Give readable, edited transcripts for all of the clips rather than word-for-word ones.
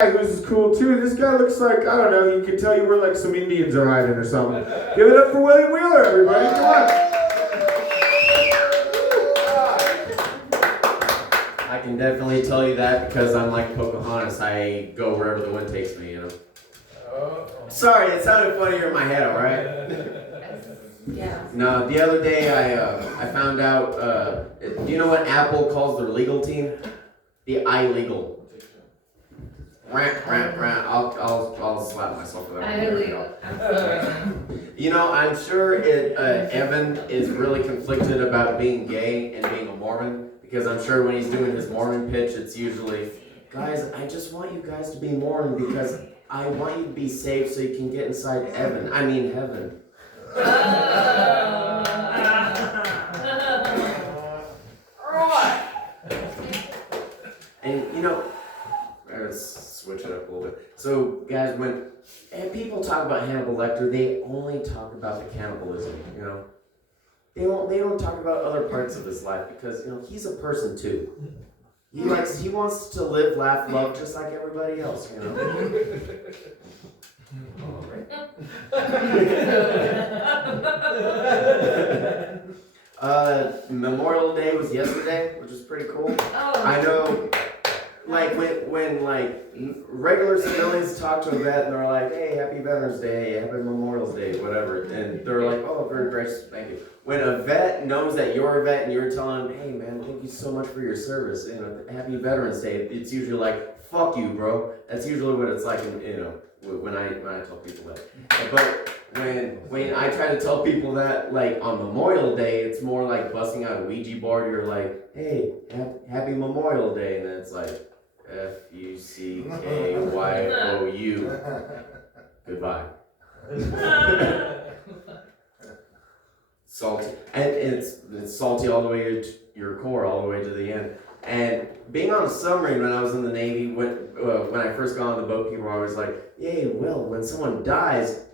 Who's cool too. This guy looks like, I don't know, you can tell you where like some Indians are hiding or something. Give it up for William Wheeler, everybody. Come on. I can definitely tell you that because I'm like Pocahontas. I go wherever the wind takes me, you know. Sorry, it sounded funnier in my head, alright? Yeah. No, the other day I found out, do you know what Apple calls their legal team? The iLegal. Rant. I'll slap myself for that. You know, I'm sure Evan is really conflicted about being gay and being a Mormon, because I'm sure when he's doing his Mormon pitch, it's usually, guys, I just want you guys to be Mormon because I want you to be saved so you can get inside heaven. And you know, let's switch it up a little bit. So, guys, when people talk about Hannibal Lecter, they only talk about the cannibalism. You know, they don't talk about other parts of his life because you know he's a person too. He wants to live, laugh, love, just like everybody else. You know. Memorial Day was yesterday, which is pretty cool. Oh. I know, like when like regular civilians talk to a vet and they're like, "Hey, happy Veterans Day, happy Memorial Day, whatever," and they're like, "Oh, very gracious, thank you." When a vet knows that you're a vet and you're telling him, "Hey, man, thank you so much for your service, you know, happy Veterans Day," it's usually like, "Fuck you, bro." That's usually what it's like, when I tell people that. But when I try to tell people that, like on Memorial Day, it's more like busting out a Ouija board. You're like, "Hey, happy Memorial Day," and then it's like, FUCKYOU. Goodbye. Salty, and it's salty all the way to your core, all the way to the end. And being on a submarine when I was in the Navy, when I first got on the boat, people were always like, "Yay, well, when someone dies,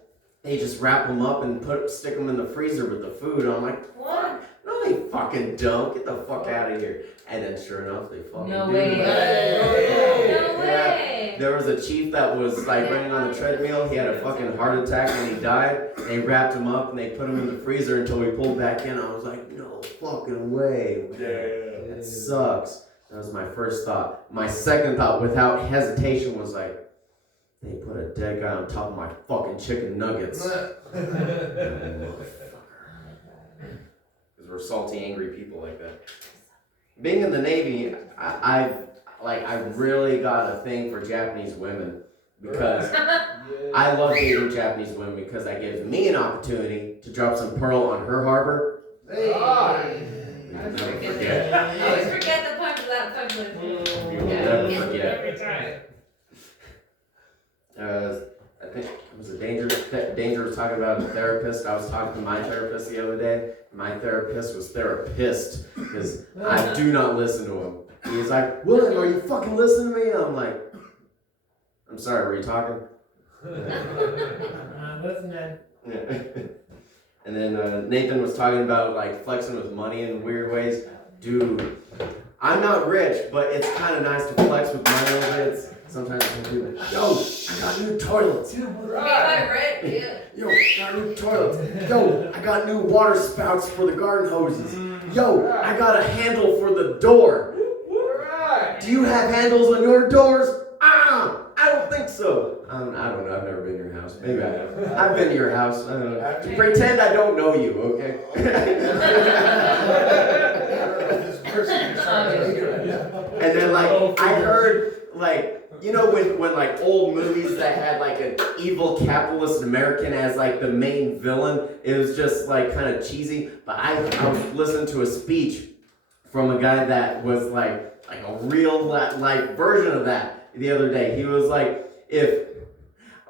they just wrap them up and stick them in the freezer with the food." And I'm like, "What? No, they fucking don't. Get the fuck out of here." And then sure enough, they fucking do. No way. There was a chief that was like running on the treadmill. He had a fucking heart attack and he died. They wrapped him up and they put him in the freezer until we pulled back in. I was like, "No fucking way. That sucks." That was my first thought. My second thought, without hesitation, was like, they put a dead guy on top of my fucking chicken nuggets. Because we're salty, angry people like that. Being in the Navy, I really got a thing for Japanese women because I love dating Japanese women because that gives me an opportunity to drop some pearl on her harbor. I always forget the punch of that punchline. You'll never forget. Every time. I think it was a danger was talking about a therapist. I was talking to my therapist the other day. My therapist was therapist because I do not listen to him. He's like, "William, are you fucking listening to me?" And I'm like, "I'm sorry, were you talking?" Listening. And then Nathan was talking about like flexing with money in weird ways. Dude, I'm not rich, but it's kind of nice to flex with money a little bit. Sometimes people, "Yo, I got new toilets." Yeah. "Yo, I got new toilets." "Yo, I got new water spouts for the garden hoses." "Yo, I got a handle for the door." "Do you have handles on your doors?" I don't think so. I don't know. I've never been to your house. Maybe I have. I've been to your house. I don't know. Pretend I don't know you, okay? And then, like, I heard, like, you know, when like old movies that had like an evil capitalist American as like the main villain, it was just like kind of cheesy. But I was listening to a speech from a guy that was like a real life version of that the other day. He was like,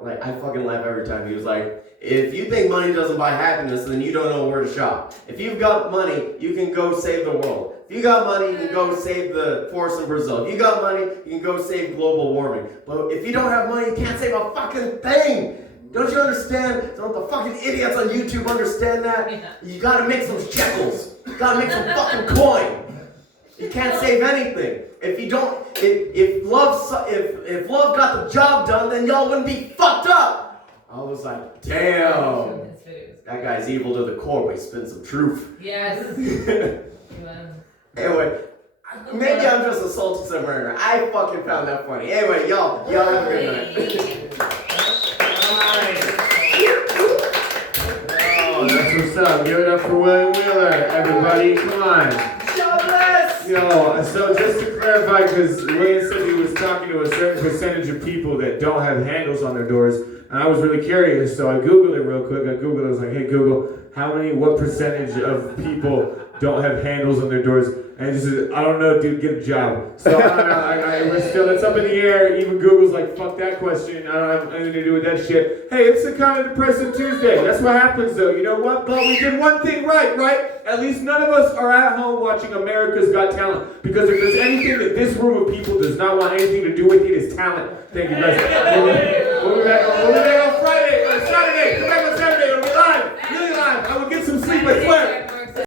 I fucking laugh every time. He was like, "If you think money doesn't buy happiness, then you don't know where to shop. If you've got money, you can go save the world. If you got money, you can go save the forest in Brazil. If you got money, you can go save global warming. But if you don't have money, you can't save a fucking thing. Don't you understand? Don't the fucking idiots on YouTube understand that? You gotta make some shekels. You gotta make some fucking coin." You can't save anything. If you don't, if love got the job done, then y'all wouldn't be fucked up. I was like, damn, that guy's evil to the core, but he spins some truth. Yes. Anyway, maybe I'm just a salty submariner. I fucking found that funny. Anyway, y'all have a good night. Oh, that's what's up. Give it up for William Wheeler, everybody. Come on. Jobless! Yo, so just to clarify, because William said he was talking to a certain percentage of people that don't have handles on their doors, and I was really curious, so I Googled it real quick. I was like, hey Google, what percentage of people don't have handles on their doors? And it just said, I don't know, dude, get a job. So I don't know, we're still, it's up in the air. Even Google's like, fuck that question. I don't have anything to do with that shit. Hey, it's a kind of depressing Tuesday. That's what happens though. You know what? But we did one thing right? At least none of us are at home watching America's Got Talent. Because if there's anything that this room of people does not want anything to do with, it is talent. Thank you guys. We'll be back